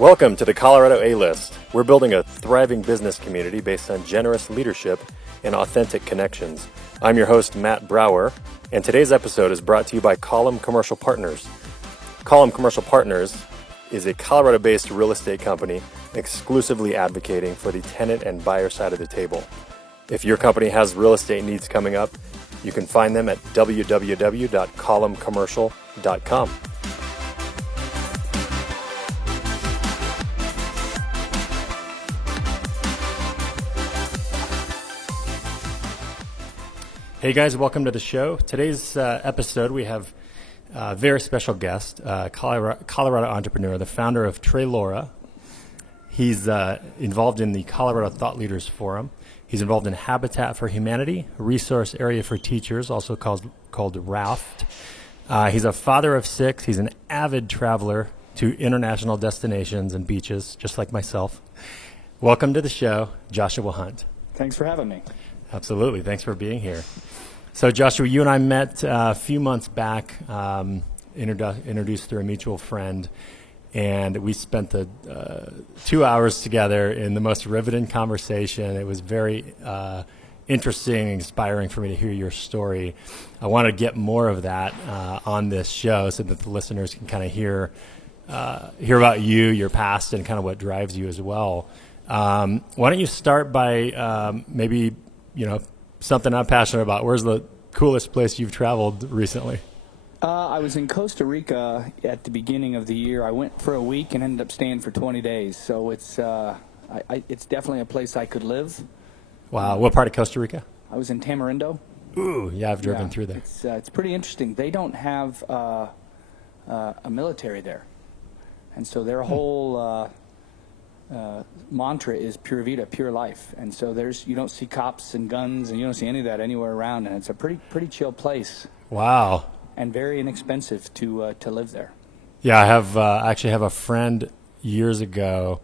Welcome to the Colorado A-List. We're building a thriving business community based on generous leadership and authentic connections. I'm your host, Matt Brower, and today's episode is brought to you by Column Commercial Partners. Column Commercial Partners is a Colorado-based real estate company exclusively advocating for the tenant and buyer side of the table. If your company has real estate needs coming up, you can find them at www.columncommercial.com. Hey guys, welcome to the show. Today's episode, we have a very special guest, Colorado entrepreneur, the founder of TRELORA. He's involved in the Colorado Thought Leaders Forum. He's involved in Habitat for Humanity, Resource Area for Teachers, also called RAFT. He's a father of 6. He's an avid traveler to international destinations and beaches, just like myself. Welcome to the show, Joshua Hunt. Thanks for having me. Absolutely. Thanks for being here. So, Joshua, you and I met a few months back, introduced through a mutual friend, and we spent the 2 hours together in the most riveting conversation. It was very interesting and inspiring for me to hear your story. I want to get more of that on this show so that the listeners can kind of hear about you, your past, and kind of what drives you as well. Why don't you start by maybe something I'm passionate about. Where's the coolest place you've traveled recently? I was in Costa Rica at the beginning of the year. I went for a week and ended up staying for 20 days. So it's definitely a place I could live. Wow. What part of Costa Rica? I was in Tamarindo. Ooh, yeah, I've driven through there. It's pretty interesting. They don't have a military there. And so their whole mantra is pura vida, pure life, and so you don't see cops and guns, and you don't see any of that anywhere around, and it's a pretty chill place. Wow. And very inexpensive to live there. Yeah, I have actually have a friend years ago.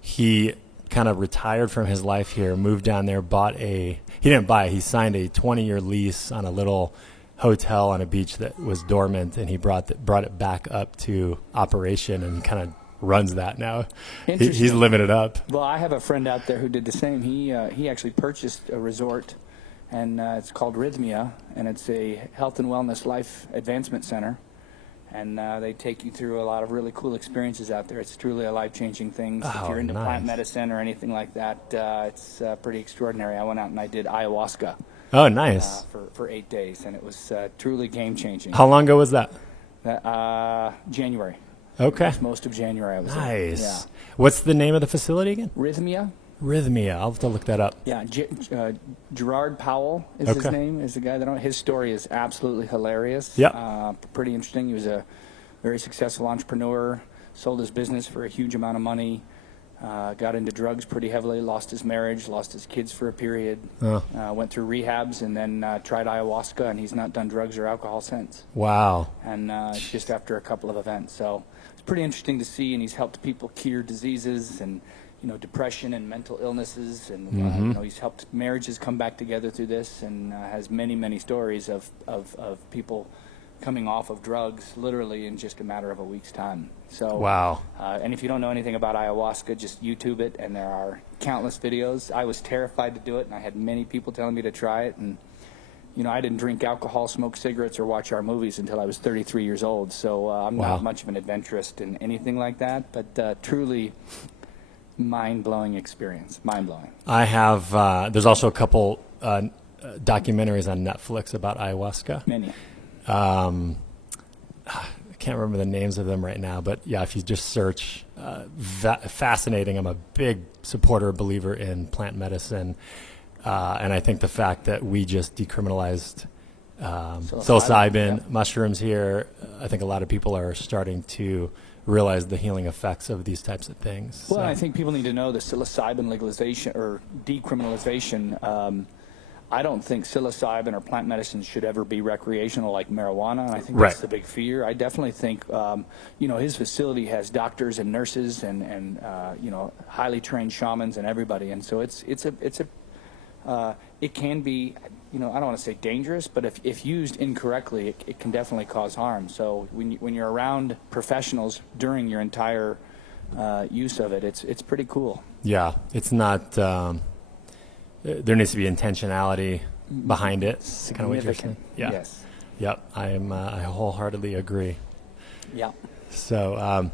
He kind of retired from his life here, moved down there, he signed a 20-year lease on a little hotel on a beach that was dormant, and he brought it back up to operation and kind of runs that now. He's living it up. Well, I have a friend out there who did the same. He actually purchased a resort, and it's called Rhythmia, and it's a health and wellness life advancement center, and they take you through a lot of really cool experiences out there. It's truly a life-changing thing. So if you're into plant medicine or anything like that, it's pretty extraordinary. I went out and I did ayahuasca. Oh, nice. For 8 days, and it was truly game-changing. How long ago was that? January. Okay. Most of January I was there. Nice. Yeah. What's the name of the facility again? Rhythmia. I'll have to look that up. Yeah, Gerard Powell is his name, is the guy his story is absolutely hilarious. Yeah. Pretty interesting. He was a very successful entrepreneur, sold his business for a huge amount of money, got into drugs pretty heavily, lost his marriage, lost his kids for a period, went through rehabs, and then tried ayahuasca, and he's not done drugs or alcohol since. Wow. And just after a couple of events. So it's pretty interesting to see, and he's helped people cure diseases and depression and mental illnesses, and he's helped marriages come back together through this, and has many stories of people coming off of drugs literally in just a matter of a week's time. So wow. And if you don't know anything about ayahuasca, just YouTube it, and there are countless videos. I was terrified to do it, and I had many people telling me to try it, and I didn't drink alcohol, smoke cigarettes, or watch our movies until I was 33 years old, so I'm not much of an adventurist in anything like that, but truly mind-blowing experience. Mind-blowing. I have, there's also a couple documentaries on Netflix about ayahuasca. Many. I can't remember the names of them right now, but yeah, if you just search, fascinating. I'm a big supporter, believer in plant medicine, and I think the fact that we just decriminalized psilocybin mushrooms here, I think a lot of people are starting to realize the healing effects of these types of things. Well, I think people need to know the psilocybin legalization or decriminalization. I don't think psilocybin or plant medicine should ever be recreational like marijuana, and I think that's the big fear. I definitely think, his facility has doctors and nurses and highly trained shamans and everybody, and so it can be, I don't want to say dangerous, but if used incorrectly, it can definitely cause harm. So when you're around professionals during your entire use of it. It's pretty cool. Yeah, it's not. There needs to be intentionality behind it. It's kind of what you're saying. Yeah. Yes. Yep. I wholeheartedly agree. Yeah. So,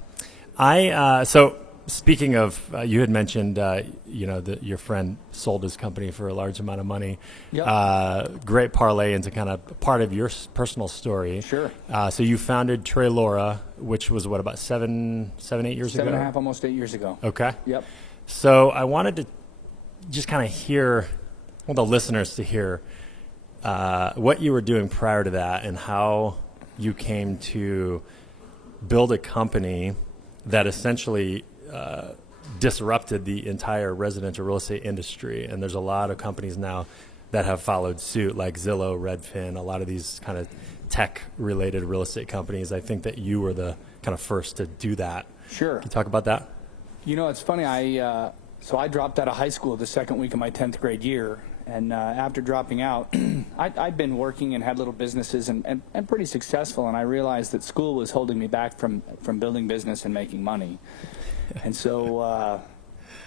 so speaking of, you had mentioned, that your friend sold his company for a large amount of money. Yep. Great parlay into kind of part of your personal story. Sure. So you founded TRELORA, which was about 8 years ago? 7.5, almost 8 years ago. Okay. Yep. So I wanted to just kind of hear, I want the listeners to hear what you were doing prior to that and how you came to build a company that essentially disrupted the entire residential real estate industry. And there's a lot of companies now that have followed suit, like Zillow, Redfin, a lot of these kind of tech-related real estate companies. I think that you were the kind of first to do that. Sure. Can you talk about that? It's funny. So I dropped out of high school the second week of my 10th grade year. And after dropping out, I'd been working and had little businesses and pretty successful. And I realized that school was holding me back from building business and making money. And so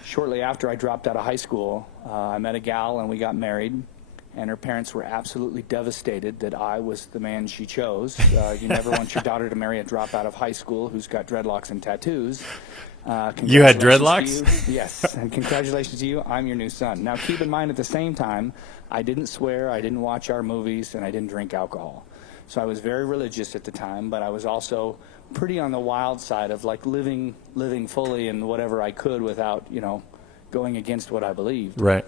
shortly after I dropped out of high school, I met a gal and we got married. And her parents were absolutely devastated that I was the man she chose. You never want your daughter to marry a dropout of high school who's got dreadlocks and tattoos. You had dreadlocks? Yes, and congratulations to you. I'm your new son. Now, keep in mind, at the same time, I didn't swear, I didn't watch our movies, and I didn't drink alcohol. So I was very religious at the time, but I was also pretty on the wild side of like living fully in whatever I could without, going against what I believed. Right.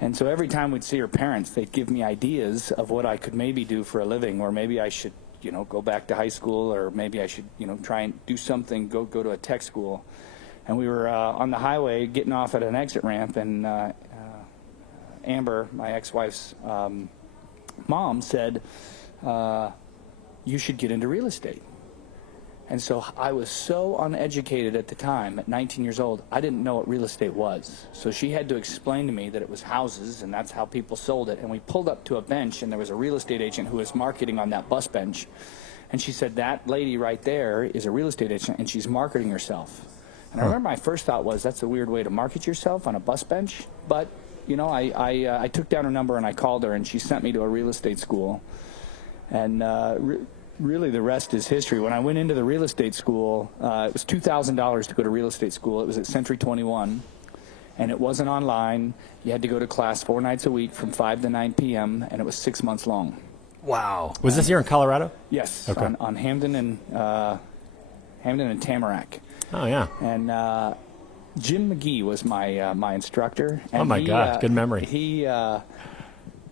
And so every time we'd see her parents, they'd give me ideas of what I could maybe do for a living, or maybe I should, go back to high school, or maybe I should, try and do something, go to a tech school. And we were on the highway getting off at an exit ramp, and Amber, my ex-wife's mom, said, you should get into real estate. And so I was so uneducated at the time, at 19 years old, I didn't know what real estate was. So she had to explain to me that it was houses, and that's how people sold it. And we pulled up to a bench, and there was a real estate agent who was marketing on that bus bench. And she said, that lady right there is a real estate agent, and she's marketing herself. And I remember my first thought was, that's a weird way to market yourself on a bus bench. But, I took down her number, and I called her, and she sent me to a real estate school. And really, the rest is history. When I went into the real estate school, it was $2,000 to go to real estate school. It was at Century 21, and it wasn't online. You had to go to class 4 nights a week from 5 to 9 p.m., and it was 6 months long. Wow. Was this here in Colorado? Yes, okay. on Hamden and Tamarack. Oh, yeah. And Jim McGee was my instructor. And oh, my God. Good memory. He...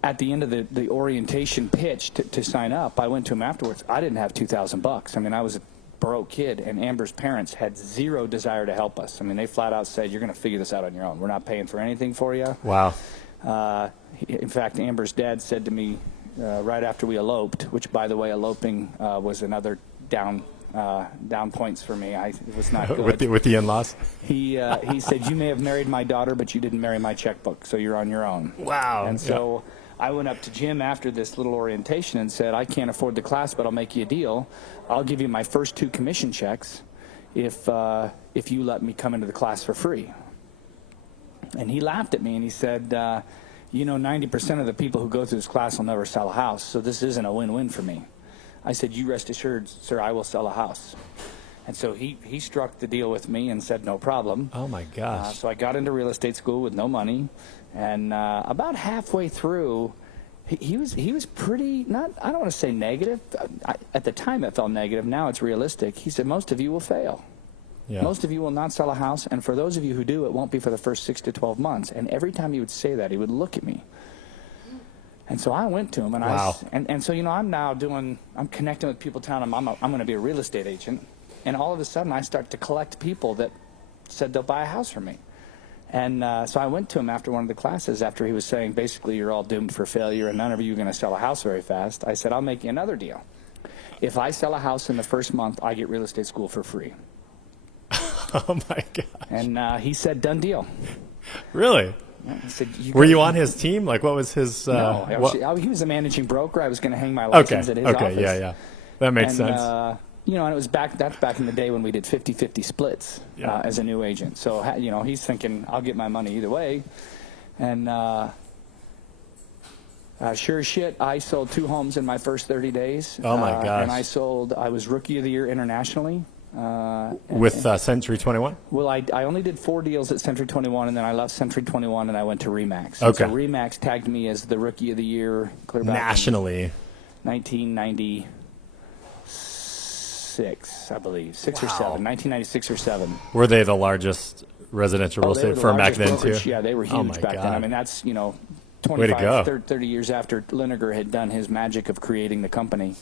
at the end of the orientation pitch to sign up, I went to him afterwards. I didn't have $2,000. I mean, I was a broke kid, and Amber's parents had zero desire to help us. I mean, they flat out said, you're going to figure this out on your own. We're not paying for anything for you. Wow. In fact, Amber's dad said to me right after we eloped, which, by the way, eloping was another down points for me. It was not good. with the in-laws? He said, you may have married my daughter, but you didn't marry my checkbook, so you're on your own. Wow. And so... Yeah. I went up to Jim after this little orientation and said, I can't afford the class, but I'll make you a deal. I'll give you my first 2 commission checks if you let me come into the class for free. And he laughed at me and he said, 90% of the people who go through this class will never sell a house, so this isn't a win-win for me. I said, you rest assured, sir, I will sell a house. And so he struck the deal with me and said, no problem. Oh, my gosh. So I got into real estate school with no money. And about halfway through, he was pretty, I don't want to say negative. At the time it felt negative. Now it's realistic. He said, most of you will fail. Yeah. Most of you will not sell a house. And for those of you who do, it won't be for the first 6 to 12 months. And every time he would say that, he would look at me. And so I went to him. And wow. So, I'm connecting with people telling them I'm going to be a real estate agent. And all of a sudden, I start to collect people that said they'll buy a house from me. And so I went to him after one of the classes, after he was saying, basically, you're all doomed for failure and none of you are going to sell a house very fast. I said, I'll make you another deal. If I sell a house in the first month, I get real estate school for free. Oh, my gosh. And he said, done deal. Really? I said, were you on his team? Like, what was his... No, he was a managing broker. I was going to hang my license at his office. Okay, yeah. That makes sense. and it was that's back in the day when we did 50-50 splits Yeah. as a new agent. So, he's thinking, I'll get my money either way. And sure as shit, I sold 2 homes in my first 30 days. Oh, my gosh. And I was Rookie of the Year internationally. With Century 21? Well, I only did 4 deals at Century 21, and then I left Century 21, and I went to Remax. Okay. So Remax tagged me as the Rookie of the Year clear back Nationally. in 1996, I believe. 6 or 7. 1996 or 7. Were they the largest residential real They were estate the firm back largest then, brokerage. too? Yeah, they were Oh, huge my back God. then. I mean, that's, Way to 25, go. 30 years after Lineker had done his magic of creating the company.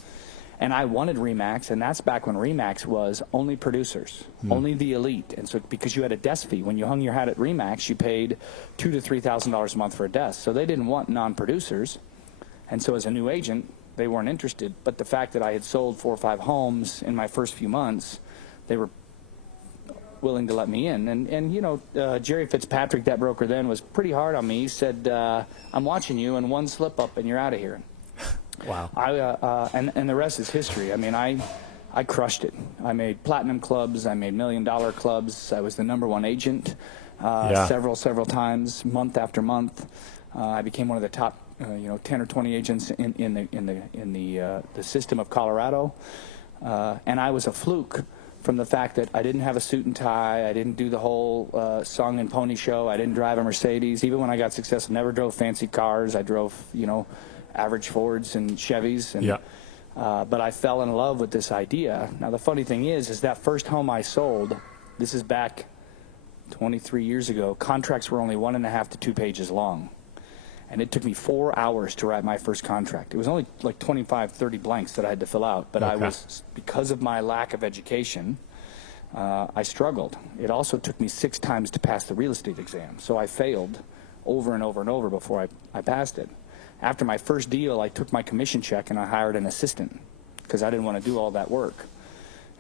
And I wanted Remax, and that's back when Remax was only producers, only the elite. And so because you had a desk fee, when you hung your hat at Remax, you paid $2,000 to $3,000 a month for a desk. So they didn't want non-producers. And so as a new agent, they weren't interested. But the fact that I had sold 4 or 5 homes in my first few months, they were willing to let me in. And Jerry Fitzpatrick, that broker then, was pretty hard on me. He said, I'm watching you, and one slip up and you're out of here. Wow. And the rest is history. I mean, I crushed it. I made platinum clubs. I made $1 million clubs. I was the #1 agent several times, month after month. I became one of the top 10 or 20 agents in the system of Colorado. And I was a fluke from the fact that I didn't have a suit and tie. I didn't do the whole song and pony show. I didn't drive a Mercedes. Even when I got successful, never drove fancy cars. I drove, average Fords and Chevys. And, but I fell in love with this idea. Now, the funny thing is that first home I sold, this is back 23 years ago, contracts were only 1.5 to 2 pages long. And it took me 4 hours to write my first contract. It was only like 25, 30 blanks that I had to fill out. But because of my lack of education, I struggled. It also took me 6 times to pass the real estate exam. So I failed over and over and over before I passed it. After my first deal, I took my commission check and I hired an assistant because I didn't want to do all that work.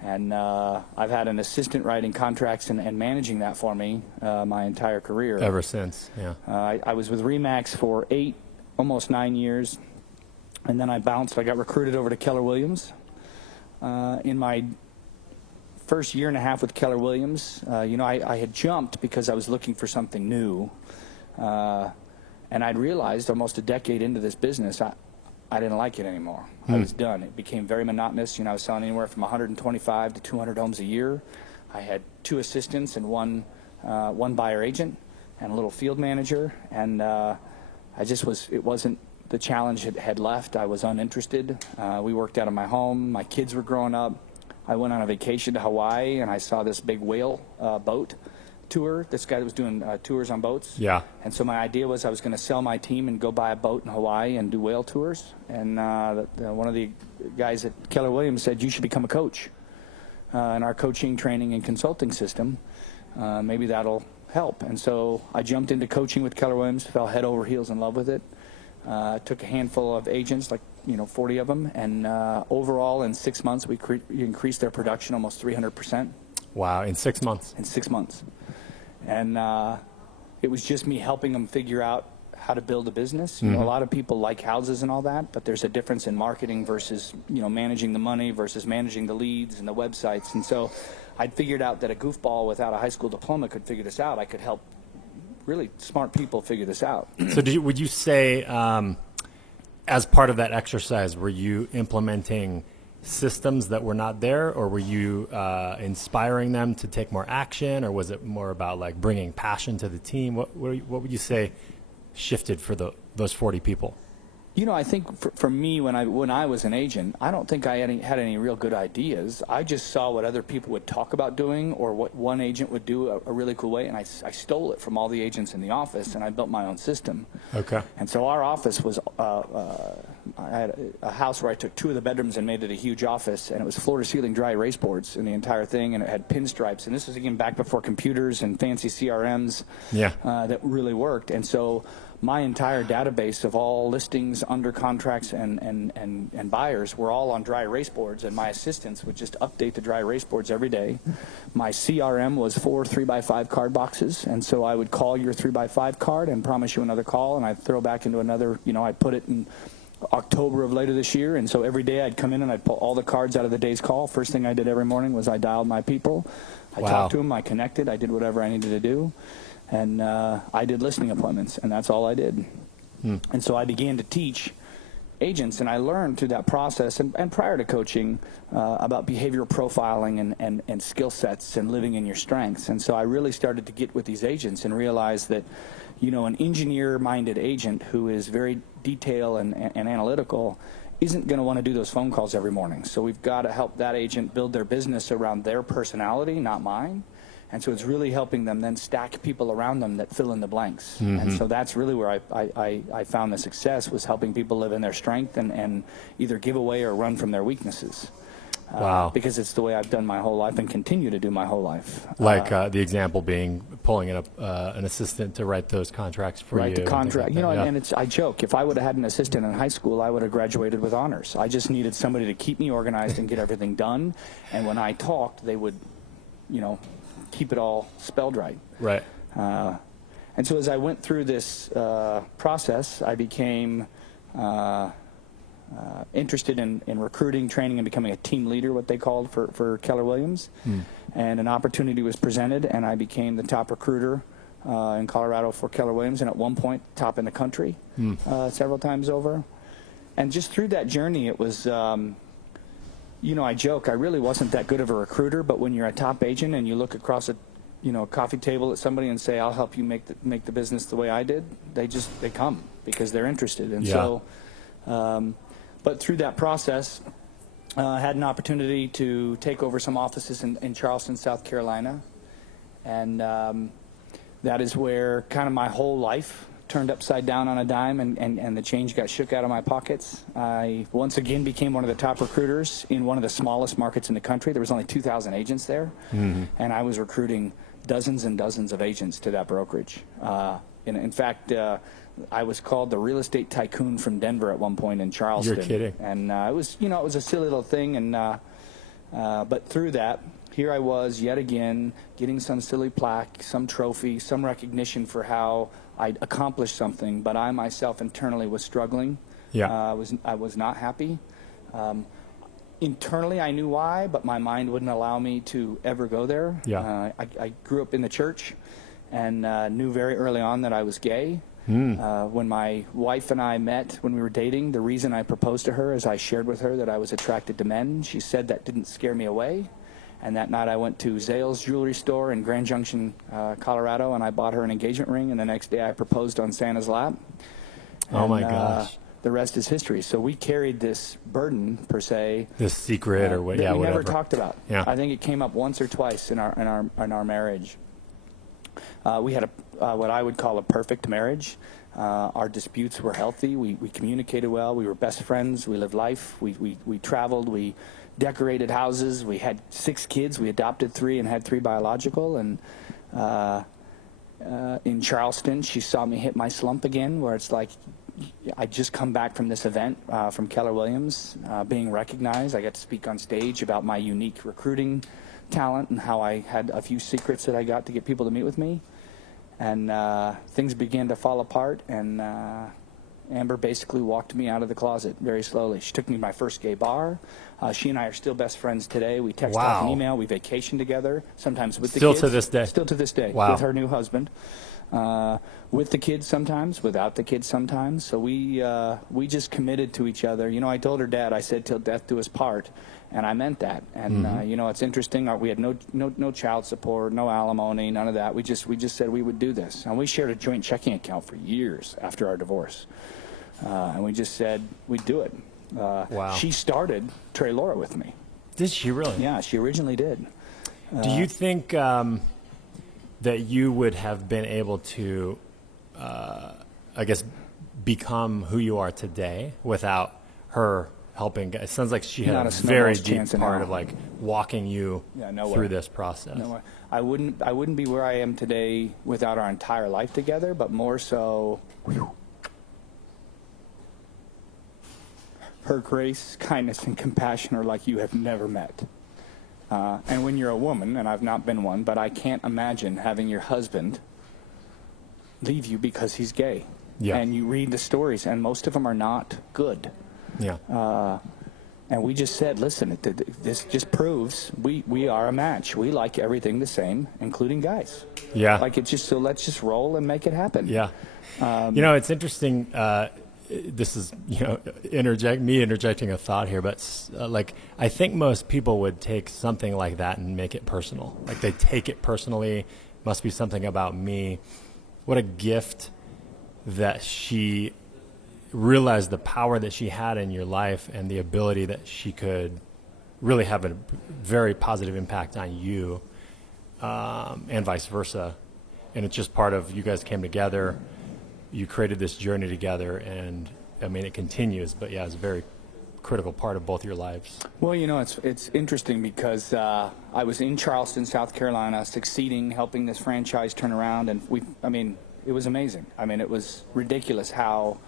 And I've had an assistant writing contracts and managing that for me my entire career. Ever since, yeah. I was with Remax for 8, almost 9 years. And then I bounced. I got recruited over to Keller Williams. In my first year and a half with Keller Williams, I had jumped because I was looking for something new. And I'd realized almost a decade into this business, I didn't like it anymore. I was done. It became very monotonous. I was selling anywhere from 125 to 200 homes a year. I had 2 assistants and one buyer agent and a little field manager. And it wasn't, the challenge had left. I was uninterested. We worked out of my home. My kids were growing up. I went on a vacation to Hawaii, and I saw this big whale boat tour. This guy that was doing tours on boats. Yeah. And so my idea was I was going to sell my team and go buy a boat in Hawaii and do whale tours. And one of the guys at Keller Williams said, you should become a coach in our coaching, training, and consulting system. Maybe that'll help. And so I jumped into coaching with Keller Williams, fell head over heels in love with it. Took a handful of agents, 40 of them. And overall, in 6 months, we increased their production almost 300%. Wow, in 6 months. In 6 months. And it was just me helping them figure out how to build a business. A lot of people like houses and all that, but there's a difference in marketing versus, managing the money versus managing the leads and the websites. And so I'd figured out that a goofball without a high school diploma could figure this out. I could help really smart people figure this out. So would you say, as part of that exercise, were you implementing systems that were not there, or were you inspiring them to take more action, or was it more about like bringing passion to the team? What would you say shifted for those 40 people? I think for me, when I was an agent, I don't think I had any real good ideas. I just saw what other people would talk about doing, or what one agent would do a really cool way, and I stole it from all the agents in the office, and I built my own system. Okay. And so our office was, I had a house where I took 2 of the bedrooms and made it a huge office, and it was floor-to-ceiling dry erase boards in the entire thing, and it had pinstripes. And this was, again, back before computers and fancy CRMs that really worked. And so my entire database of all listings, under contracts, and buyers were all on dry erase boards, and my assistants would just update the dry erase boards every day. My CRM was 4 3x5 card boxes, and so I would call your 3x5 card and promise you another call, and I'd throw back into another, I'd put it in October of later this year. And so every day I'd come in and I'd pull all the cards out of the day's call. First thing I did every morning was I dialed my people. I talked to them, I connected, I did whatever I needed to do. And I did listening appointments, and that's all I did. And so I began to teach agents, and I learned through that process and prior to coaching about behavioral profiling and skill sets and living in your strengths. And so I really started to get with these agents and realize that, you know, an engineer-minded agent who is very detail and analytical isn't going to want to do those phone calls every morning. So we've got to help that agent build their business around their personality, not mine. And so it's really helping them then stack people around them that fill in the blanks. And so that's really where I found the success, was helping people live in their strength and either give away or run from their weaknesses. Because it's the way I've done my whole life and continue to do my whole life. Like the example being pulling in an assistant to write those contracts for you. Write the contract. Like you know, and it's, I joke, if I would have had an assistant in high school, I would have graduated with honors. I just needed somebody to keep me organized and get everything done. And when I talked, they would, you know, keep it all spelled right. Right. And so as I went through this process, I became interested in recruiting, training, and becoming a team leader, what they called for Keller Williams. And an opportunity was presented, and I became the top recruiter in Colorado for Keller Williams, and at one point, top in the country several times over. And just through that journey, it was, you know, I joke, I really wasn't that good of a recruiter, but when you're a top agent and you look across a, you know, a coffee table at somebody and say, I'll help you make the business the way I did, they come because they're interested. And so, but through that process, I had an opportunity to take over some offices in Charleston, South Carolina. And that is where kind of my whole life turned upside down on a dime, and the change got shook out of my pockets. I once again became one of the top recruiters in one of the smallest markets in the country. There was only 2,000 agents there, and I was recruiting dozens and dozens of agents to that brokerage. In fact, I was called the real estate tycoon from Denver at one point in Charleston. You're kidding. And it was, you know, it was a silly little thing, and but through that, here I was yet again getting some silly plaque, some trophy, some recognition for how I'd accomplished something, but I myself internally was struggling. I was not happy. Internally, I knew why, but my mind wouldn't allow me to ever go there. I grew up in the church and knew very early on that I was gay. When my wife and I met, when we were dating, the reason I proposed to her is I shared with her that I was attracted to men. She said that didn't scare me away. And that night I went to Zales Jewelry Store in Grand Junction, Colorado, and I bought her an engagement ring. And the next day I proposed on Santa's lap. Oh, my gosh. The rest is history. So we carried this burden, per se. This secret or what? That we whatever. never talked about. I think it came up once or twice in our marriage. We had what I would call a perfect marriage. Our disputes were healthy. We communicated well. We were best friends. We lived life. We traveled. We decorated houses. We had 6 kids. We adopted 3 and had 3 biological. And in Charleston, she saw me hit my slump again, where it's like I'd just come back from this event from Keller Williams, being recognized. I got to speak on stage about my unique recruiting talent and how I had a few secrets that I got to get people to meet with me. And things began to fall apart, and Amber basically walked me out of the closet very slowly. She took me to my first gay bar. She and I are still best friends today. We text, talk, and email. We vacation together, sometimes with the kids. Still to this day? Still to this day, with her new husband. With the kids sometimes, without the kids sometimes. So we just committed to each other. You know, I told her dad, I said, till death do us part. And I meant that. And, you know, it's interesting. We had no child support, no alimony, none of that. We just said we would do this. And we shared a joint checking account for years after our divorce. And we just said we'd do it. She started TRELORA with me. Did she really? Yeah, she originally did. Do you think that you would have been able to, I guess, become who you are today without her helping? It sounds like she had a very deep part of like walking you through this process. No way. I wouldn't be where I am today without our entire life together, but more so her grace, kindness, and compassion are like you have never met. And when you're a woman, and I've not been one, but I can't imagine having your husband leave you because he's gay. Yeah. And you read the stories, and most of them are not good. Yeah. And we just said, listen, this just proves we are a match. We like everything the same, including guys. Yeah. Like so let's just roll and make it happen. Yeah. It's interesting. This is, interjecting a thought here, but I think most people would take something like that and make it personal. Like they take it personally. Must be something about me. What a gift that she realized the power that she had in your life and the ability that she could really have a very positive impact on you, and vice versa. And it's just part of, you guys came together, you created this journey together, and I mean, it continues, but yeah, it's a very critical part of both your lives. Well, it's interesting because I was in Charleston, South Carolina, succeeding, helping this franchise turn around, and it was amazing. It was ridiculous how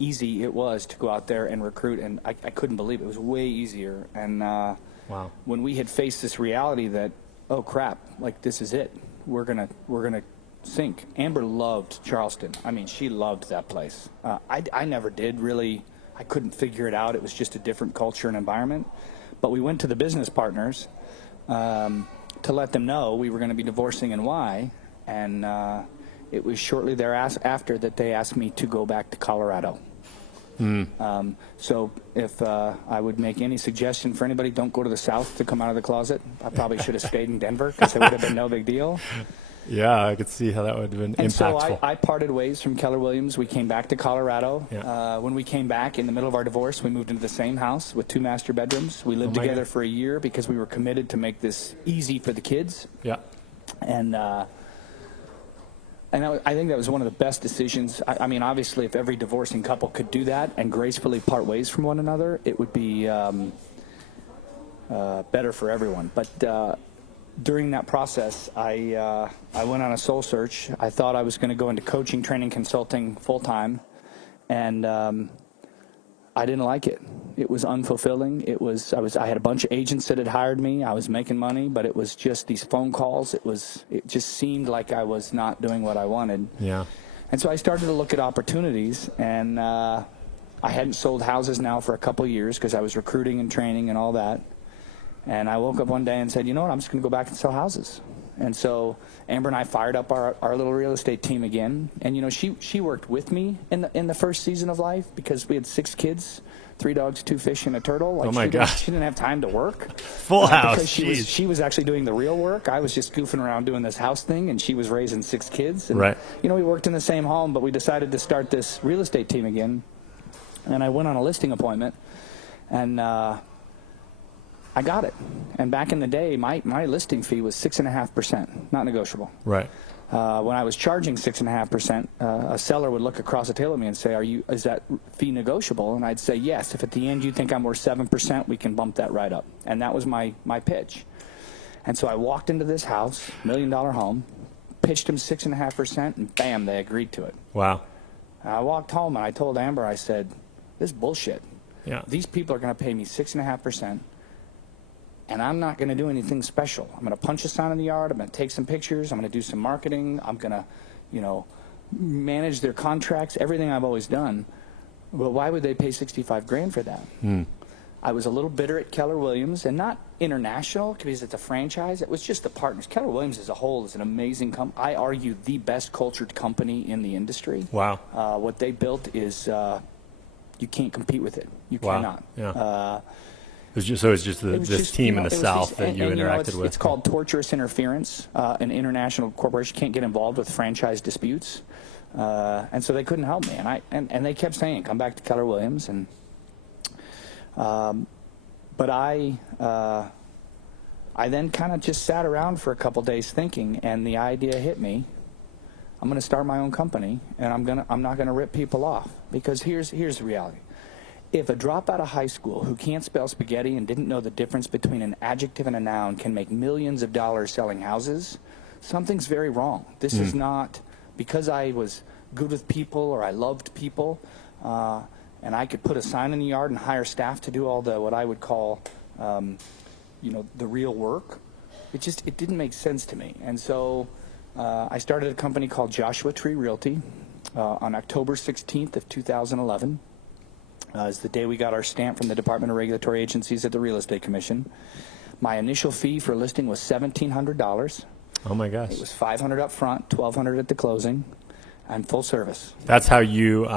easy it was to go out there and recruit, and I couldn't believe it. It was way easier. And Wow. When we had faced this reality that, oh crap, like this is it, we're gonna sink. Amber loved Charleston. She loved that place. I never did really. I couldn't figure it out. It was just a different culture and environment. But we went to the business partners to let them know we were going to be divorcing and why. And it was shortly thereafter that they asked me to go back to Colorado. So if I would make any suggestion for anybody, don't go to the South to come out of the closet. I probably should have stayed in Denver because it would have been no big deal. Yeah, I could see how that would have been and impactful. So I parted ways from Keller Williams. We came back to Colorado. Yeah. When we came back in the middle of our divorce, we moved into the same house with 2 master bedrooms. We lived together for a year because we were committed to make this easy for the kids. Yeah. And I think that was one of the best decisions. Obviously, if every divorcing couple could do that and gracefully part ways from one another, it would be better for everyone. But during that process, I went on a soul search. I thought I was going to go into coaching, training, consulting full time, and I didn't like it. It was unfulfilling. I had a bunch of agents that had hired me. I was making money, but it was just these phone calls. It just seemed like I was not doing what I wanted. Yeah. And so I started to look at opportunities, and I hadn't sold houses now for a couple of years because I was recruiting and training and all that. And I woke up one day and said, you know what, I'm just going to go back and sell houses. And so Amber and I fired up our little real estate team again. And, she worked with me in the first season of life because we had 6 kids, 3 dogs, 2 fish, and a turtle. Oh, my gosh. She didn't have time to work. Full house. Because she was actually doing the real work. I was just goofing around doing this house thing, and she was raising 6 kids. And, right. We worked in the same home, but we decided to start this real estate team again. And I went on a listing appointment, and I got it. And back in the day, my listing fee was 6.5%, not negotiable. Right. When I was charging 6.5%, a seller would look across the table at me and say, is that fee negotiable? And I'd say, yes. If at the end you think I'm worth 7%, we can bump that right up. And that was my pitch. And so I walked into this house, $1 million home, pitched them 6.5%, and bam, they agreed to it. Wow. And I walked home and I told Amber, I said, this is bullshit. Yeah. These people are going to pay me 6.5%. And I'm not going to do anything special. I'm going to punch a sign in the yard. I'm going to take some pictures. I'm going to do some marketing. I'm going to, manage their contracts, everything I've always done. Well, why would they pay $65,000 for that? I was a little bitter at Keller Williams, and not international because it's a franchise. It was just the partners. Keller Williams as a whole is an amazing company. I argue the best cultured company in the industry. Wow. What they built is you can't compete with it. You Wow. cannot. Yeah. It's just this team in the South that you interacted with. It's called torturous interference. An international corporation can't get involved with franchise disputes, and so they couldn't help me. And they kept saying, "Come back to Keller Williams." And but I then kind of just sat around for a couple days thinking, and the idea hit me. I'm going to start my own company, and I'm not going to rip people off because here's the reality. If a dropout of high school who can't spell spaghetti and didn't know the difference between an adjective and a noun can make millions of dollars selling houses, something's very wrong. This is not because I was good with people or I loved people, and I could put a sign in the yard and hire staff to do all the what I would call, the real work. It didn't make sense to me, and so I started a company called Joshua Tree Realty. on October 16th of 2011. Is the day we got our stamp from the Department of Regulatory Agencies at the Real Estate Commission. My initial fee for listing was $1,700. Oh my gosh. It was $500 up front, $1,200 at the closing, and full service. That's how you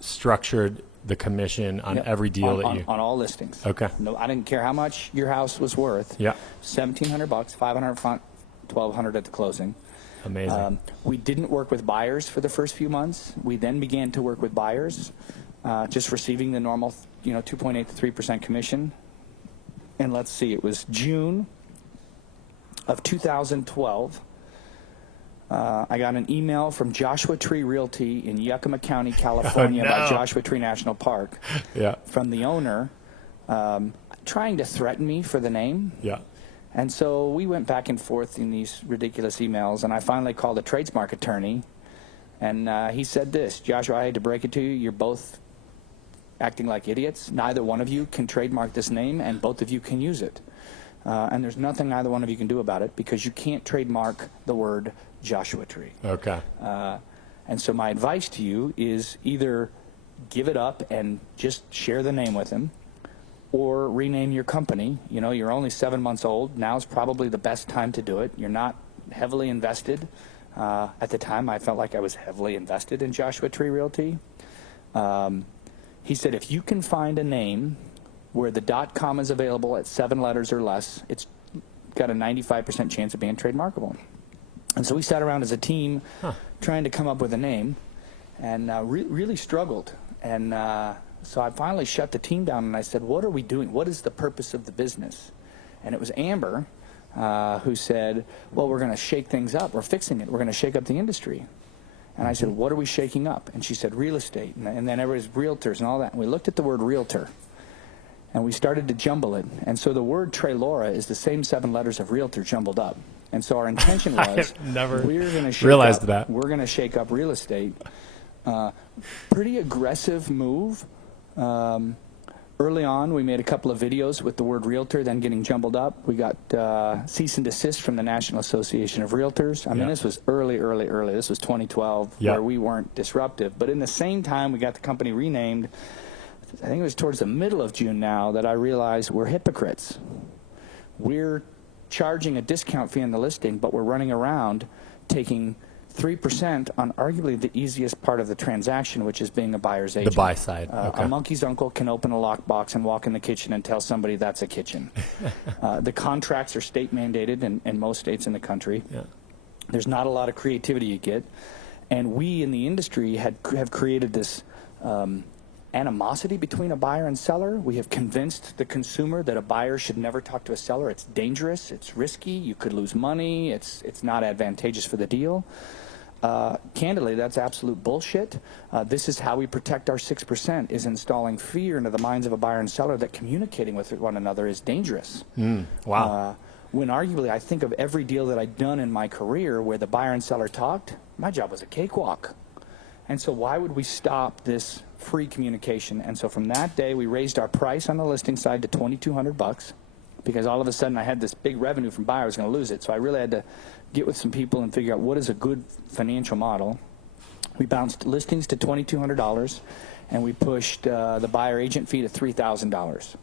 structured the commission on every deal on all listings. Okay. No, I didn't care how much your house was worth. Yeah. $1,700, $500 up front, $1,200 at the closing. Amazing. We didn't work with buyers for the first few months. We then began to work with buyers, just receiving the normal, 2.8 to 3% commission. And let's see, it was June of 2012. I got an email from Joshua Tree Realty in Yakima County, California, by Joshua Tree National Park. Yeah. From the owner, trying to threaten me for the name. Yeah. And so we went back and forth in these ridiculous emails, and I finally called a trademark attorney, and he said this: Joshua, I hate to break it to you, you're both acting like idiots. Neither one of you can trademark this name, and both of you can use it. And there's nothing either one of you can do about it, because you can't trademark the word Joshua Tree. Okay. And so my advice to you is either give it up and just share the name with him, or rename your company. You're only 7 months old. Now's probably the best time to do it. You're not heavily invested. At the time, I felt like I was heavily invested in Joshua Tree Realty. He said, if you can find a name where the .com is available at 7 letters or less, it's got a 95% chance of being trademarkable. And so we sat around as a team trying to come up with a name, and really struggled. And so I finally shut the team down, and I said, what are we doing? What is the purpose of the business? And it was Amber who said, well, we're going to shake things up. We're fixing it. We're going to shake up the industry. And I said, what are we shaking up? And she said, real estate. And then everybody's realtors and all that. And we looked at the word realtor, and we started to jumble it. And so the word TRELORA is the same 7 letters of realtor jumbled up. And so our intention was, we're going to shake up real estate. Pretty aggressive move. Early on, we made a couple of videos with the word realtor, then getting jumbled up. We got cease and desist from the National Association of Realtors. I mean, this was early. This was 2012, where we weren't disruptive. But in the same time, we got the company renamed. I think it was towards the middle of June now that I realized we're hypocrites. We're charging a discount fee on the listing, but we're running around taking 3% on arguably the easiest part of the transaction, which is being a buyer's agent. The buy side. Okay. A monkey's uncle can open a lockbox and walk in the kitchen and tell somebody that's a kitchen. The contracts are state mandated in most states in the country. Yeah. There's not a lot of creativity you get. And we in the industry have created this animosity between a buyer and seller. We have convinced the consumer that a buyer should never talk to a seller. It's dangerous. It's risky. You could lose money. It's not advantageous for the deal. Candidly, that's absolute bullshit. This is how we protect our 6%, is installing fear into the minds of a buyer and seller that communicating with one another is dangerous. Wow. When arguably I think of every deal that I'd done in my career where the buyer and seller talked, my job was a cakewalk. And so why would we stop this free communication? And so from that day, we raised our price on the listing side to $2,200, because all of a sudden I had this big revenue from buyers. I was going to lose it. So I really had to get with some people and figure out what is a good financial model. We bounced listings to $2,200, and we pushed the buyer agent fee to $3,000.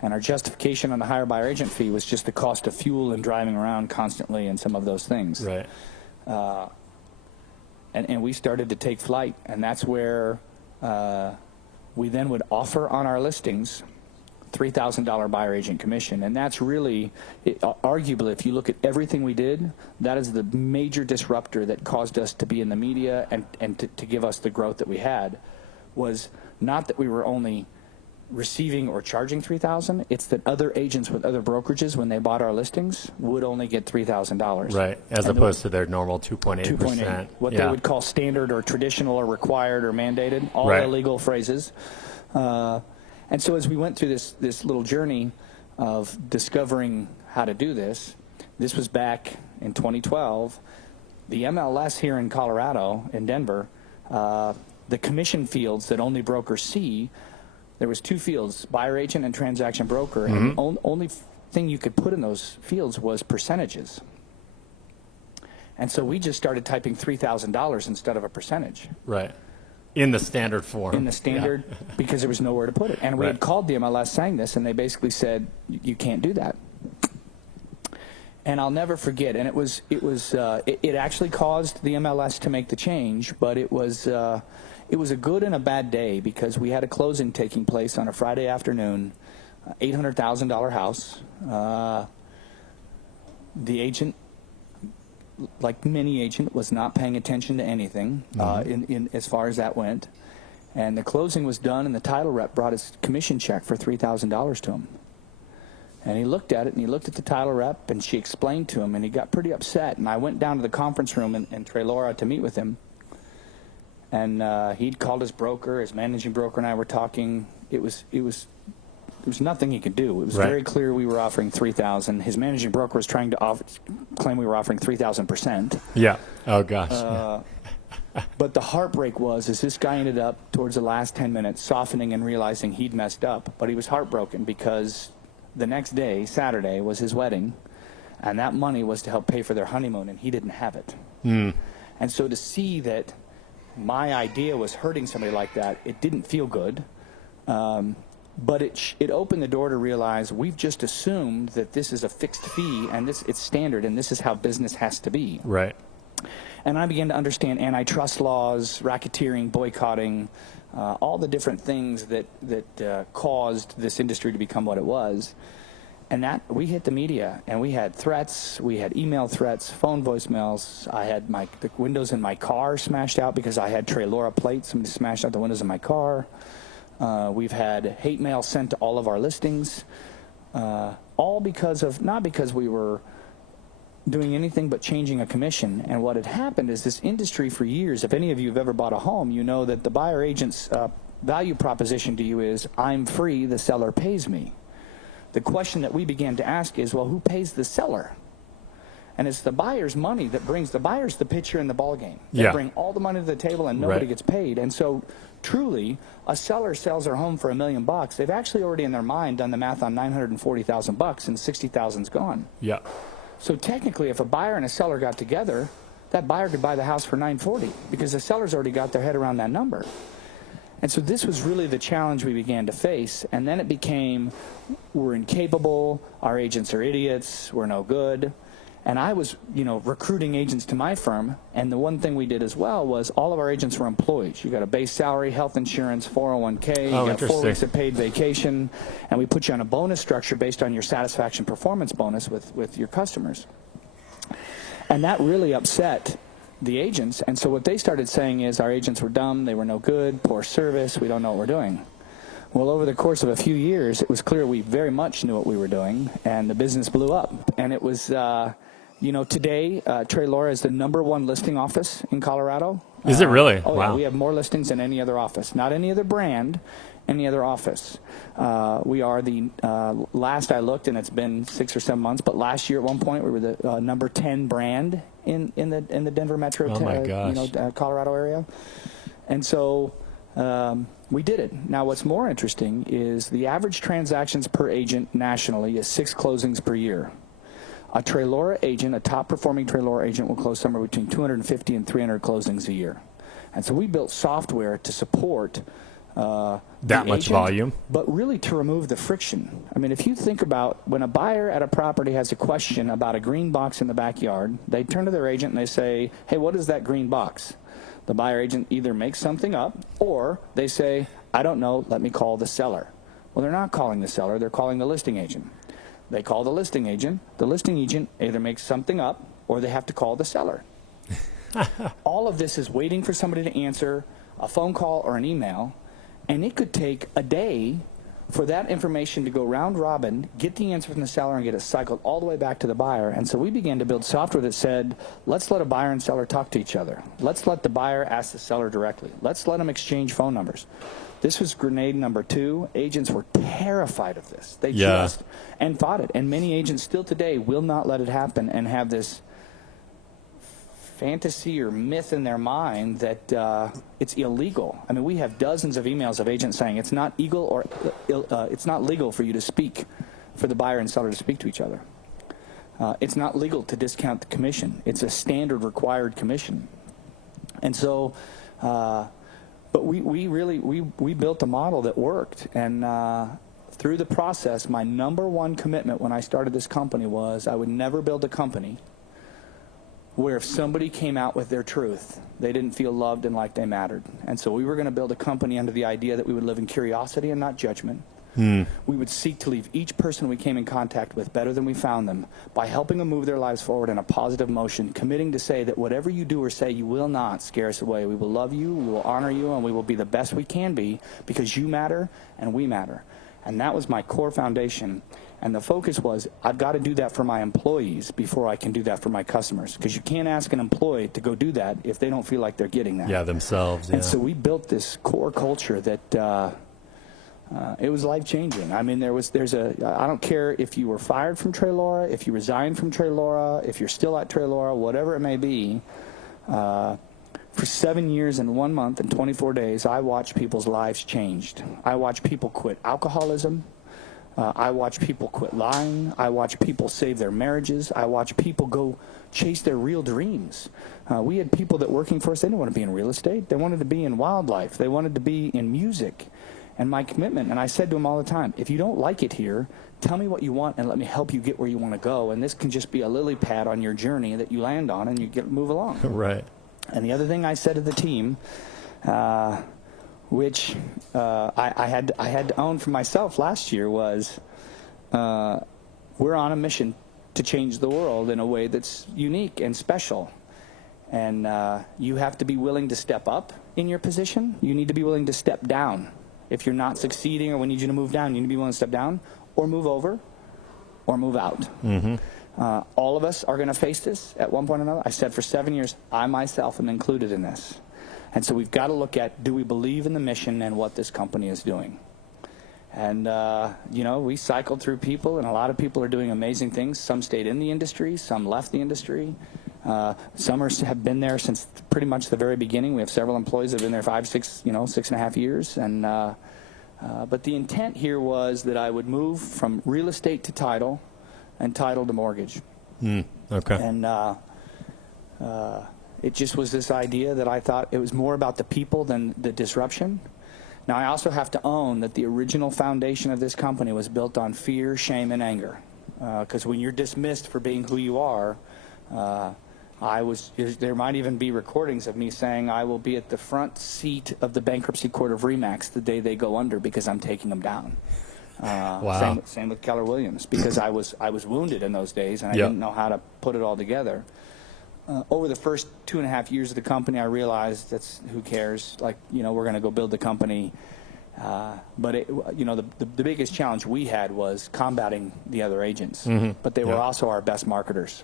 And our justification on the higher buyer agent fee was just the cost of fuel and driving around constantly and some of those things. Right. And we started to take flight, and that's where we then would offer on our listings $3,000 buyer agent commission. And that's really, arguably, if you look at everything we did, that is the major disruptor that caused us to be in the media and to give us the growth that we had. Was not that we were only receiving or charging $3,000, it's that other agents with other brokerages, when they bought our listings, would only get $3,000. Right, as opposed to their normal 2.8%. What they would call standard or traditional or required or mandated, all illegal phrases. And so as we went through this little journey of discovering how to do this was back in 2012. The MLS here in Colorado, in Denver, the commission fields that only brokers see, there was 2 fields, buyer agent and transaction broker, and the only thing you could put in those fields was percentages. And so we just started typing $3,000 instead of a percentage. Right. In the standard form. In the standard, because there was nowhere to put it. And we had called the MLS saying this, and they basically said, you can't do that. And I'll never forget, and it actually caused the MLS to make the change, but it was a good and a bad day, because we had a closing taking place on a Friday afternoon, $800,000 house. The agent, like many agent, was not paying attention to anything in as far as that went. And the closing was done, and the title rep brought his commission check for $3,000 to him. And he looked at it, and he looked at the title rep, and she explained to him, and he got pretty upset. And I went down to the conference room in TRELORA to meet with him. And he'd called his broker, his managing broker, and I were talking. There was nothing he could do. It was very clear we were offering $3,000. His managing broker was trying to claim we were offering 3,000%. Yeah. Oh gosh. But the heartbreak is this guy ended up towards the last 10 minutes softening and realizing he'd messed up. But he was heartbroken because the next day, Saturday, was his wedding, and that money was to help pay for their honeymoon, and he didn't have it. And so to see that my idea was hurting somebody like that, it didn't feel good. But it opened the door to realize we've just assumed that this is a fixed fee, and it's standard, and this is how business has to be. Right. And I began to understand antitrust laws, racketeering, boycotting, all the different things that caused this industry to become what it was. And that we hit the media, and we had threats, we had email threats, phone voicemails. I had the windows in my car smashed out because I had TRELORA plates. Somebody smashed out the windows in my car. We've had hate mail sent to all of our listings, all not because we were doing anything but changing a commission. And what had happened is this industry for years, if any of you have ever bought a home, you know that the buyer agent's value proposition to you is, I'm free, the seller pays me. The question that we began to ask is, well, who pays the seller? And it's the buyer's money that brings the buyers the pitcher in the ballgame. They bring all the money to the table, and nobody gets paid. And so truly, a seller sells their home for $1 million. They've actually already in their mind done the math on $940,000, and $60,000's gone. Yeah. So technically, if a buyer and a seller got together, that buyer could buy the house for $940 because the seller's already got their head around that number. And so this was really the challenge we began to face. And then it became, we're incapable, our agents are idiots, we're no good. And I was, recruiting agents to my firm. And the one thing we did as well was all of our agents were employees. You got a base salary, health insurance, 401k, you got 4 weeks of paid vacation. And we put you on a bonus structure based on your satisfaction performance bonus with your customers. And that really upset the agents. And so what they started saying is our agents were dumb, they were no good, poor service, we don't know what we're doing. Well, over the course of a few years, it was clear we very much knew what we were doing, and the business blew up. And it was, today, TRELORA is the #1 listing office in Colorado. Is it really? Oh, wow. Yeah, we have more listings than any other office. Not any other brand, any other office. We are the, last I looked, and it's been 6 or 7 months, but last year at one point, we were the number 10 brand in the Denver metro, Colorado area. And so we did it. Now, what's more interesting is the average transactions per agent nationally is 6 closings per year. A TRELORA agent, a top-performing TRELORA agent, will close somewhere between 250 and 300 closings a year. And so we built software to support that much agent, volume, but really to remove the friction. I mean, if you think about when a buyer at a property has a question about a green box in the backyard, they turn to their agent and they say, hey, what is that green box? The buyer agent either makes something up or they say, I don't know, let me call the seller. Well, they're not calling the seller, they're calling the listing agent. They call the listing agent either makes something up or they have to call the seller. All of this is waiting for somebody to answer a phone call or an email, and it could take a day for that information to go round robin, get the answer from the seller, and get it cycled all the way back to the buyer. And so we began to build software that said, let's let a buyer and seller talk to each other. Let's let the buyer ask the seller directly. Let's let them exchange phone numbers. This was grenade number 2. Agents were terrified of this. They just and fought it. And many agents still today will not let it happen and have this fantasy or myth in their mind that it's illegal. I mean, we have dozens of emails of agents saying it's not legal or it's not legal for you to speak, for the buyer and seller to speak to each other. it's not legal to discount the commission. It's a standard required commission. And so, but we built a model that worked. And through the process, my number one commitment when I started this company was I would never build a company where if somebody came out with their truth, they didn't feel loved and like they mattered. And so we were going to build a company under the idea that we would live in curiosity and not judgment. We would seek to leave each person we came in contact with better than we found them by helping them move their lives forward in a positive motion, committing to say that whatever you do or say, you will not scare us away. We will love you, we will honor you, and we will be the best we can be because you matter and we matter. And that was my core foundation. And the focus was, I've got to do that for my employees before I can do that for my customers. Because you can't ask an employee to go do that if they don't feel like they're getting that. Yeah, themselves. And so we built this core culture that it was life-changing. I mean, I don't care if you were fired from TRELORA, if you resigned from TRELORA, if you're still at TRELORA, whatever it may be, for 7 years and 1 month and 24 days, I watched people's lives changed. I watched people quit alcoholism. I watched people quit lying. I watched people save their marriages. I watched people go chase their real dreams. We had people that working for us, they didn't want to be in real estate. They wanted to be in wildlife. They wanted to be in music. And my commitment, and I said to them all the time, if you don't like it here, tell me what you want and let me help you get where you want to go. And this can just be a lily pad on your journey that you land on and you move along. Right. And the other thing I said to the team, which I had to own for myself last year, was we're on a mission to change the world in a way that's unique and special. And you have to be willing to step up in your position. You need to be willing to step down. If you're not succeeding or we need you to move down, you need to be willing to step down or move over or move out. All of us are going to face this at one point or another. I said for 7 years, I myself am included in this. And so we've got to look at, do we believe in the mission and what this company is doing? And, we cycled through people, and a lot of people are doing amazing things. Some stayed in the industry, some left the industry. Some have been there since pretty much the very beginning. We have several employees that have been there 6.5 years. And but the intent here was that I would move from real estate to title and title to mortgage. Okay. And it just was this idea that I thought it was more about the people than the disruption. Now, I also have to own that the original foundation of this company was built on fear, shame, and anger. Because when you're dismissed for being who you are, there might even be recordings of me saying I will be at the front seat of the bankruptcy court of RE/MAX the day they go under because I'm taking them down. Wow. Same with Keller Williams, because I was wounded in those days and I didn't know how to put it all together. Over the first 2.5 years of the company, I realized who cares? We're going to go build the company. But the biggest challenge we had was combating the other agents. But they were also our best marketers.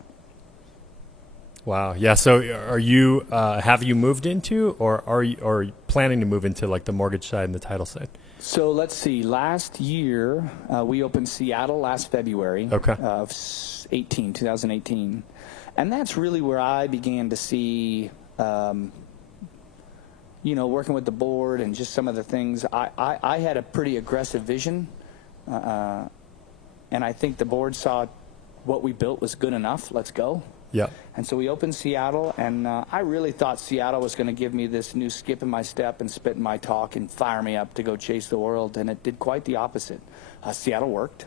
Wow. Yeah. So are you, have you moved into, or are you planning to move into the mortgage side and the title side? So let's see. Last year, we opened Seattle last February of 2018. And that's really where I began to see, working with the board and just some of the things. I had a pretty aggressive vision, and I think the board saw what we built was good enough. Let's go. Yeah. And so we opened Seattle, and I really thought Seattle was going to give me this new skip in my step and spit in my talk and fire me up to go chase the world, and it did quite the opposite. Seattle worked.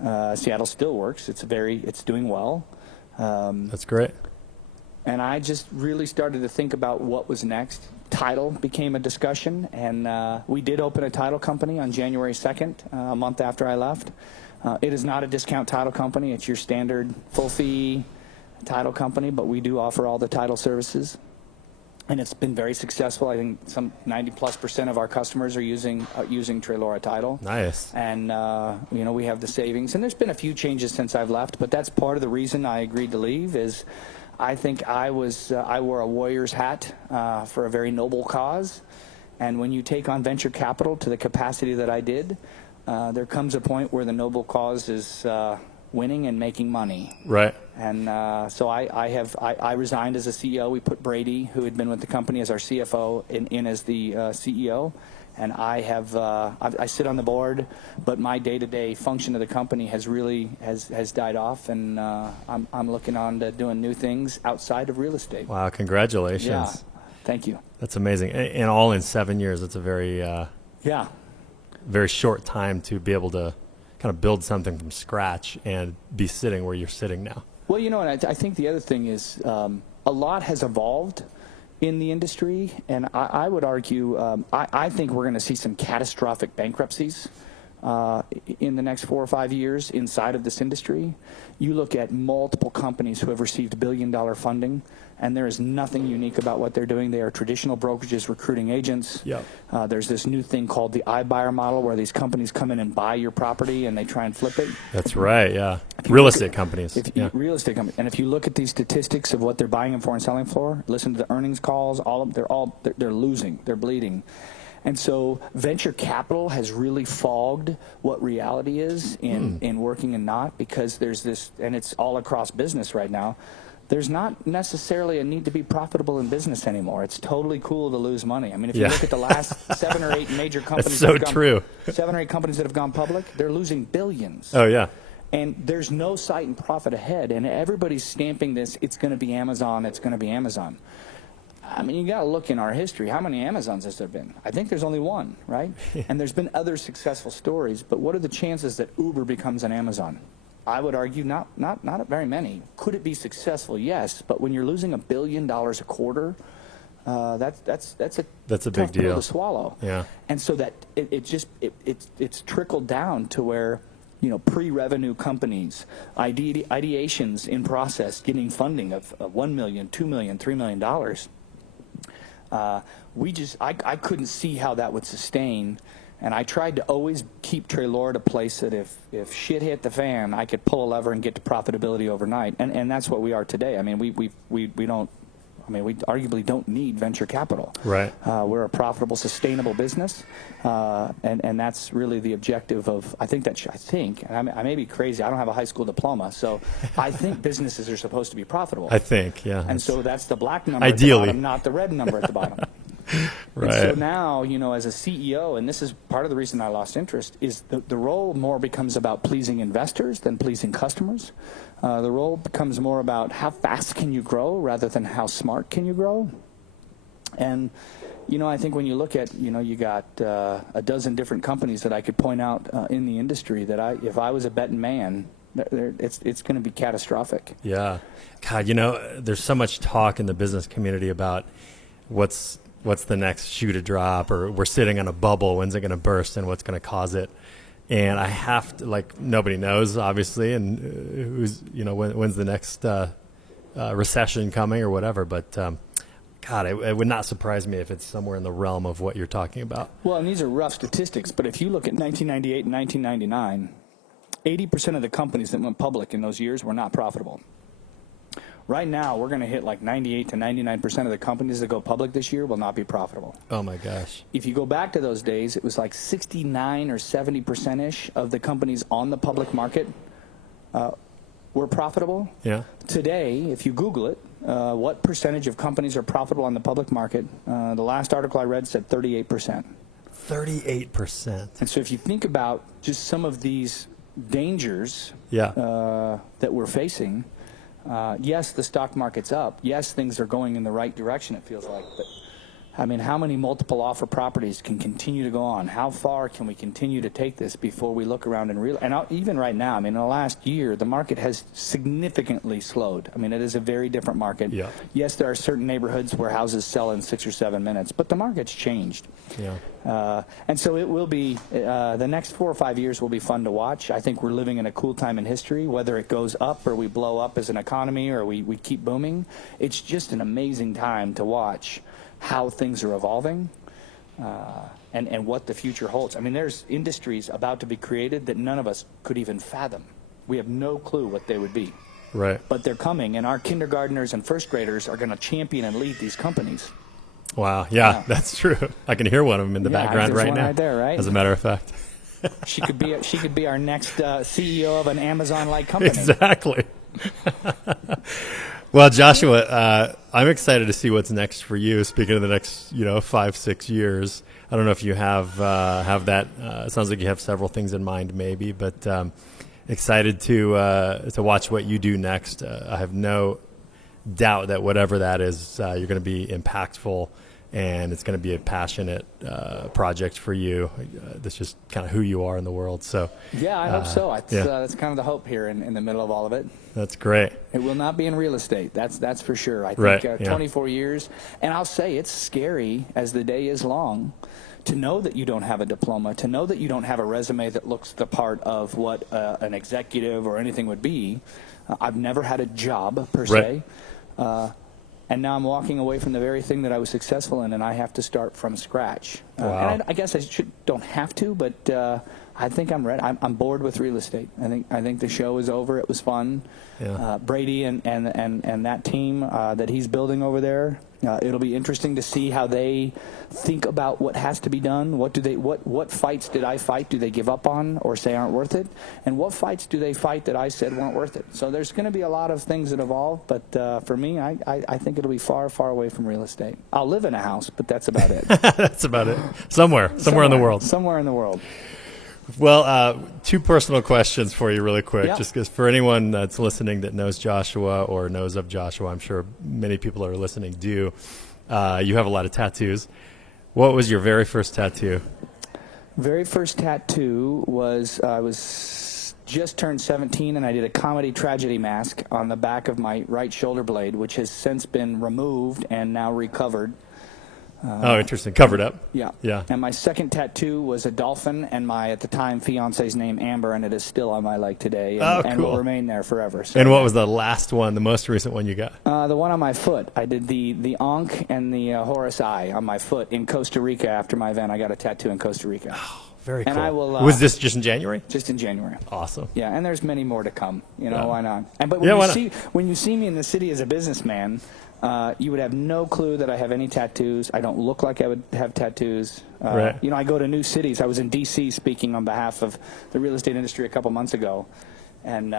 Seattle still works. It's doing well. That's great. And I just really started to think about what was next. Title became a discussion, and we did open a title company on January 2nd, a month after I left. It is not a discount title company. It's your standard full-fee title company, but we do offer all the title services. And it's been very successful. I think some 90+% of our customers are using TRELORA Title. Nice. And, we have the savings. And there's been a few changes since I've left, but that's part of the reason I agreed to leave is I think I wore a warrior's hat for a very noble cause. And when you take on venture capital to the capacity that I did, there comes a point where the noble cause is winning and making money. Right. And so I resigned as a CEO. We put Brady, who had been with the company as our CFO, in as the CEO. And I sit on the board, but my day-to-day function of the company has really has died off, and I'm looking on to doing new things outside of real estate. Wow, congratulations. Yeah, thank you. That's amazing. And all in 7 years. It's a very very short time to be able to kind of build something from scratch and be sitting where you're sitting now. Well, and I think the other thing is a lot has evolved in the industry, and I would argue, I think we're going to see some catastrophic bankruptcies in the next 4 or 5 years inside of this industry. You look at multiple companies who have received billion-dollar funding, and there is nothing unique about what they're doing. They are traditional brokerages recruiting agents. Yep. There's this new thing called the iBuyer model, where these companies come in and buy your property and they try and flip it. That's right, yeah. Real estate companies. Real estate companies. And if you look at these statistics of what they're buying them for and selling for, listen to the earnings calls, they're losing, they're bleeding. And so venture capital has really fogged what reality is in working and not, because there's this, and it's all across business right now, there's not necessarily a need to be profitable in business anymore. It's totally cool to lose money. I mean, if you look at the last 7 or 8 major companies, that's so true. 7 or 8 companies that have gone public, they're losing billions. Oh, yeah. And there's no sight and profit ahead, and everybody's stamping this, it's going to be Amazon, it's going to be Amazon. I mean, you got to look in our history. How many Amazons has there been? I think there's only one, right? And there's been other successful stories, but what are the chances that Uber becomes an Amazon? I would argue not very many. Could it be successful? Yes, but when you're losing $1 billion a quarter, that's a big tough pill deal to swallow. Yeah. And so that it's trickled down to where, pre-revenue companies, ideations in process, getting funding of $1 million, $2 million, $3 million. I couldn't see how that would sustain, and I tried to always keep TRELORA at a place that if shit hit the fan, I could pull a lever and get to profitability overnight, and that's what we are today. I mean, we arguably don't need venture capital. Right. We're a profitable, sustainable business, and that's really the objective of. I think, and I may be crazy. I don't have a high school diploma, so I think businesses are supposed to be profitable. I think, yeah. And so that's the black number ideally at the bottom, not the red number at the bottom. Right. And so now, as a CEO, and this is part of the reason I lost interest, is the role more becomes about pleasing investors than pleasing customers. The role becomes more about how fast can you grow rather than how smart can you grow. And, I think when you look at, you got a dozen different companies that I could point out in the industry that if I was a betting man, it's going to be catastrophic. Yeah. God, there's so much talk in the business community about what's the next shoe to drop, or we're sitting on a bubble, when's it going to burst and what's going to cause it. And I have to, nobody knows, obviously, and when's the next recession coming or whatever. But, God, it would not surprise me if it's somewhere in the realm of what you're talking about. Well, and these are rough statistics, but if you look at 1998 and 1999, 80% of the companies that went public in those years were not profitable. Right now, we're going to hit 98 to 99% of the companies that go public this year will not be profitable. Oh, my gosh. If you go back to those days, it was 69 or 70%-ish of the companies on the public market were profitable. Yeah. Today, if you Google it, what percentage of companies are profitable on the public market? The last article I read said 38%. 38%. And so if you think about just some of these dangers that we're facing, yes, the stock market's up. Yes, things are going in the right direction, it feels like. But, I mean, how many multiple offer properties can continue to go on? How far can we continue to take this before we look around and realize? And even right now, I mean, in the last year, the market has significantly slowed. I mean, it is a very different market. Yeah. Yes, there are certain neighborhoods where houses sell in 6 or 7 minutes, but the market's changed. Yeah. And so it will be, the next 4 or 5 years will be fun to watch. I think we're living in a cool time in history, whether it goes up or we blow up as an economy or we keep booming. It's just an amazing time to watch how things are evolving and what the future holds. I mean, there's industries about to be created that none of us could even fathom. We have no clue what they would be. Right. But they're coming, and our kindergartners and first graders are going to champion and lead these companies. Wow. Yeah, that's true. I can hear one of them in the background right now. Right there, right? As a matter of fact. She could be our next CEO of an Amazon-like company. Exactly. Well, Joshua, I'm excited to see what's next for you. Speaking of the next, 5-6 years, I don't know if you have that. It sounds like you have several things in mind, maybe, but excited to watch what you do next. I have no doubt that whatever that is, you're going to be impactful, and it's going to be a passionate project for you. That's just kind of who you are in the world. So yeah, I hope so. That's kind of the hope here in the middle of all of it. That's great. It will not be in real estate. That's for sure. I think 24 years, and I'll say it's scary as the day is long to know that you don't have a diploma, to know that you don't have a resume that looks the part of what an executive or anything would be. I've never had a job per se. And now I'm walking away from the very thing that I was successful in, and I have to start from scratch. Wow. And I guess I don't have to, but I think I'm ready. I'm bored with real estate. I think the show is over. It was fun. Yeah. Brady and that team that he's building over there. It'll be interesting to see how they think about what has to be done. What fights did I fight? Do they give up on or say aren't worth it? And what fights do they fight that I said weren't worth it? So there's going to be a lot of things that evolve. But for me, I think it'll be far, far away from real estate. I'll live in a house, but that's about it. That's about it. Somewhere in the world. Somewhere in the world. Well, two personal questions for you really quick, Yeah. just because for anyone that's listening that knows Joshua or knows of Joshua, I'm sure many people that are listening do. You have a lot of tattoos. What was your very first tattoo? Very first tattoo was I was just turned 17, and I did a comedy tragedy mask on the back of my right shoulder blade, which has since been removed and now recovered. Oh, interesting. Covered up. Yeah. Yeah. And my second tattoo was a dolphin and my, at the time, fiance's name, Amber, and it is still on my leg today and will remain there forever. So, and what was the last one, the most recent one you got? the one on my foot. I did the Ankh and the Horus Eye on my foot in Costa Rica after my event. I got a tattoo in Costa Rica. Very And cool. I will, was this just in January? Just in January. Awesome. Yeah, and there's many more to come. Yeah. Why not? But Yeah, why when you see me in the city as a businessman, you would have no clue that I have any tattoos. I don't look like I would have tattoos. Right. I go to new cities. I was in D.C. speaking on behalf of the real estate industry a couple months ago, and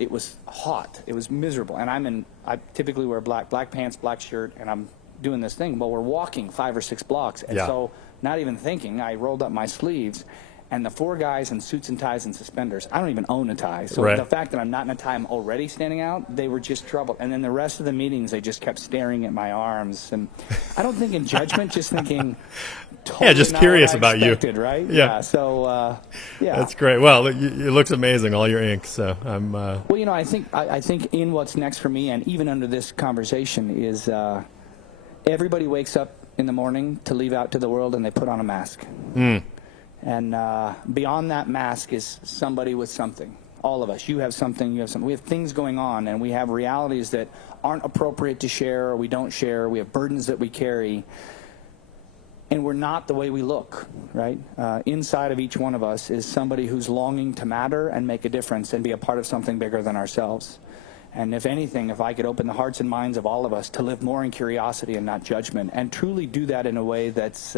it was hot. It was miserable. And I typically wear black pants, black shirt, and I'm doing this thing. But we're walking 5 or 6 blocks, and so not even thinking, I rolled up my sleeves. And the 4 guys in suits and ties and suspenders, I don't even own a tie. So the fact that I'm not in a tie, I'm already standing out, they were just troubled. And then the rest of the meetings, they just kept staring at my arms. And I don't think in judgment, just thinking totally just not curious what I about you. expected, right? Yeah. So, yeah. That's great. Well, it looks amazing, all your ink. So I'm. Well, I think in what's next for me, and even under this conversation, is everybody wakes up in the morning to leave out to the world, and they put on a mask. And beyond that mask is somebody with something. All of us. You have something, you have something. We have things going on, and we have realities that aren't appropriate to share, or we don't share. We have burdens that we carry. And we're not the way we look, right? Inside of each one of us is somebody who's longing to matter and make a difference and be a part of something bigger than ourselves. And if anything, if I could open the hearts and minds of all of us to live more in curiosity and not judgment, and truly do that in a way that's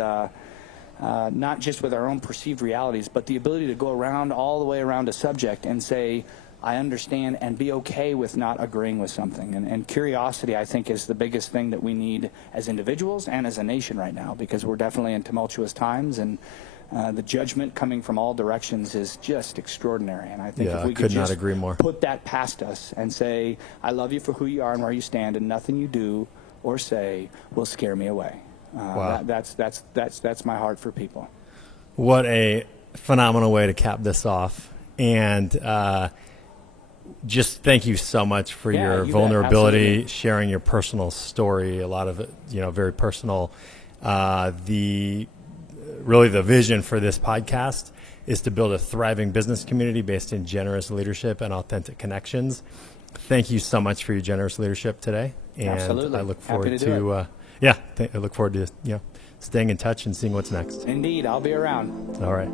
not just with our own perceived realities, but the ability to go around all the way around a subject and say, I understand, and be okay with not agreeing with something. And curiosity, I think, is the biggest thing that we need as individuals and as a nation right now, because we're definitely in tumultuous times, and the judgment coming from all directions is just extraordinary. And I think if we could just put that past us and say, I love you for who you are and where you stand, and nothing you do or say will scare me away. Wow. That's my heart for people. What a phenomenal way to cap this off. And just thank you so much for your vulnerability, sharing your personal story, a lot of it, very personal. The vision for this podcast is to build a thriving business community based in generous leadership and authentic connections. Thank you so much for your generous leadership today. And Absolutely. I look forward to I look forward to staying in touch and seeing what's next. Indeed, I'll be around. All right.